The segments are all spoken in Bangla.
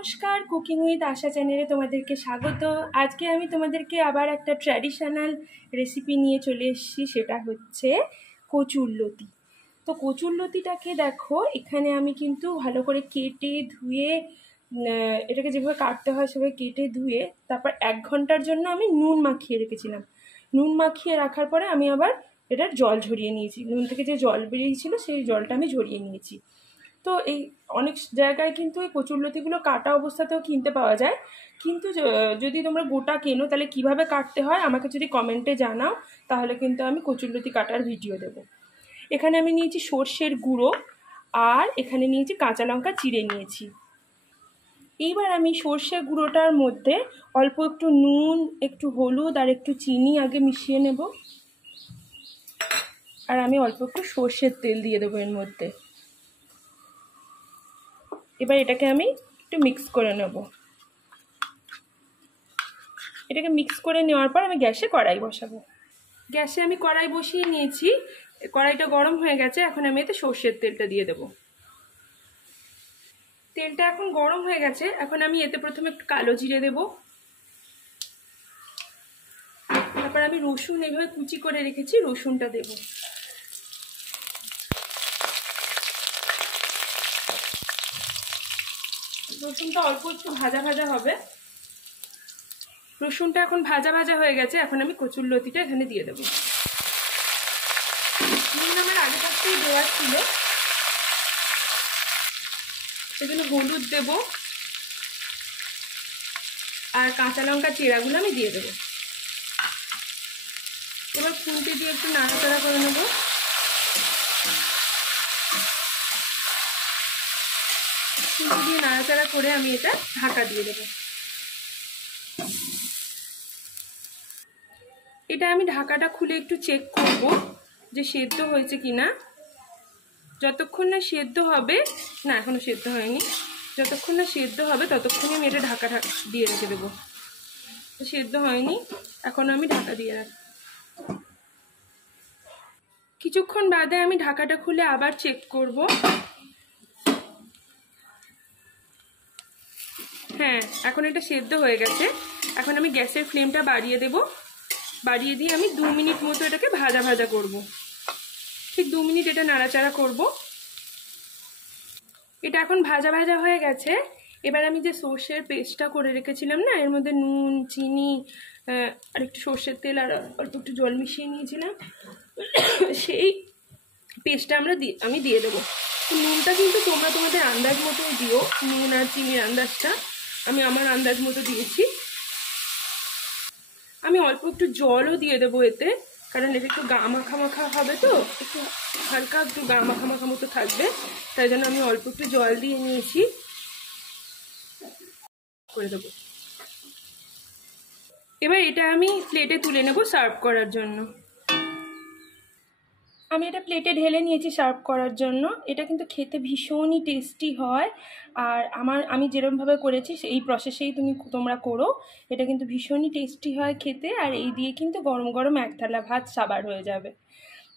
নমস্কার, কুকিং উইথ আশা চ্যানেলে তোমাদেরকে স্বাগত। আজকে আমি তোমাদেরকে আবার একটা ট্র্যাডিশনাল রেসিপি নিয়ে চলে এসেছি, সেটা হচ্ছে কচুরলতি। তো কচুরলতিটাকে দেখো, এখানে আমি কিন্তু ভালো করে কেটে ধুয়ে এটাকে যেভাবে কাটতে হয় সেভাবে কেটে ধুয়ে তারপর 1 ঘন্টার জন্য আমি নুন মাখিয়ে রেখেছিলাম। নুন মাখিয়ে রাখার পরে আমি আবার এটার জল ঝরিয়ে নিয়েছি। নুন থেকে যে জল বেরিয়েছিল সেই জলটা আমি ঝরিয়ে নিয়েছি। তো এই অনেক জায়গায় কিন্তু এই কচুরলতিগুলো কাটা অবস্থাতেও কিনতে পাওয়া যায়, কিন্তু যদি তোমরা গোটা কেনো তাহলে কিভাবে কাটতে হয় আমাকে যদি কমেন্টে জানাও, তাহলে কিন্তু আমি কচুরলতি কাটার ভিডিও দেব। এখানে আমি নিয়েছি সর্ষের গুঁড়ো, আর এখানে নিয়েছি কাঁচা লঙ্কা চিড়ে নিয়েছি। এইবার আমি সর্ষের গুঁড়োটার মধ্যে অল্প একটু নুন, একটু হলুদ আর একটু চিনি আগে মিশিয়ে নেব, আর আমি অল্প একটু সর্ষের তেল দিয়ে দেবো এর মধ্যে। এবার এটাকে আমি একটু মিক্স করে নেব। এটাকে মিক্স করে নেওয়ার পর আমি গ্যাসে কড়াই বসাবো। গ্যাসে আমি কড়াই বসিয়ে নিয়েছি, কড়াইটা গরম হয়ে গেছে। এখন আমি এতে সর্ষের তেলটা দিয়ে দেব। তেলটা এখন গরম হয়ে গেছে। এখন আমি এতে প্রথমে একটু কালো জিরে দেব, তারপর আমি রসুন এইভাবে কুচি করে রেখেছি, রসুনটা দেব। রসুনটা অল্প একটু ভাজা ভাজা হবে। রসুনটা এখন ভাজা ভাজা হয়ে গেছে। এখন আমি কচুরলতিটা এখানে দিয়ে দেবো। নুন আমার আগে থাকতেই দেওয়া ছিল, সেজন্য হলুদ দেব, আর কাঁচা লঙ্কা চেরাগুলো আমি দিয়ে দেবো। এবার খুন্তি দিয়ে একটু নাড়াচাড়া করে নেব। খুন্তি দিয়ে নাড়াচাড়া করে আমি এটা ঢাকা দিয়ে দেবো। এটা আমি ঢাকাটা খুলে একটু চেক করব যে সেদ্ধ হয়েছে কিনা। যতক্ষণ না সেদ্ধ হবে, না এখনো সেদ্ধ হয়নি, যতক্ষণ না সেদ্ধ হবে ততক্ষণই আমি এটা ঢাকা দিয়ে রেখে দেবো। সেদ্ধ হয়নি, এখন আমি ঢাকা দিয়ে রাখি। কিছুক্ষণ বাদে আমি ঢাকাটা খুলে আবার চেক করব। হ্যাঁ, এখন এটা সেদ্ধ হয়ে গেছে। এখন আমি গ্যাসের ফ্লেমটা বাড়িয়ে দেব। বাড়িয়ে দিয়ে আমি 2 মিনিট মতো এটাকে ভাজা ভাজা করব। ঠিক 2 মিনিট এটা নাড়াচাড়া করব। এটা এখন ভাজা ভাজা হয়ে গেছে। এবার আমি যে সর্ষের পেস্টটা করে রেখেছিলাম না, এর মধ্যে নুন, চিনি আর একটু সর্ষের তেল আর অল্প একটু জল মিশিয়ে নিয়েছিলাম, সেই পেস্টটা আমি দিয়ে দেবো। নুনটা কিন্তু তোমরা তোমাদের আন্দাজ মতোই দিও, নুন আর চিনির আন্দাজটা। আমি আমার আন্দাজ মতো দিয়েছি। আমি অল্প একটু জলও দিয়ে দেবো এতে, কারণ এটা একটু গা মাখা মাখা হবে, তো একটু হালকা একটু গা মাখা মাখা মতো থাকবে, তাই জন্য আমি অল্প একটু জল দিয়ে নিয়েছি। করে দেবো। এবার এটা আমি প্লেটে তুলে নেব সার্ভ করার জন্য। আমি এটা প্লেটে ঢেলে নিয়েছি সার্ভ করার জন্য। এটা কিন্তু খেতে ভীষণই টেস্টি হয়, আর আমি যেরকমভাবে করেছি এই প্রসেসেই তোমরা করো। এটা কিন্তু ভীষণই টেস্টি হয় খেতে, আর এই দিয়ে কিন্তু গরম গরম 1 থালা ভাত সাবার হয়ে যাবে।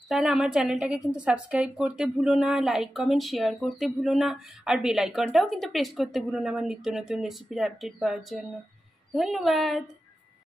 তাহলে আমার চ্যানেলটাকে কিন্তু সাবস্ক্রাইব করতে ভুলো না, লাইক কমেন্ট শেয়ার করতে ভুলো না, আর বেল আইকনটাও কিন্তু প্রেস করতে ভুলো না আমার নিত্য নতুন রেসিপির আপডেট পাওয়ার জন্য। ধন্যবাদ।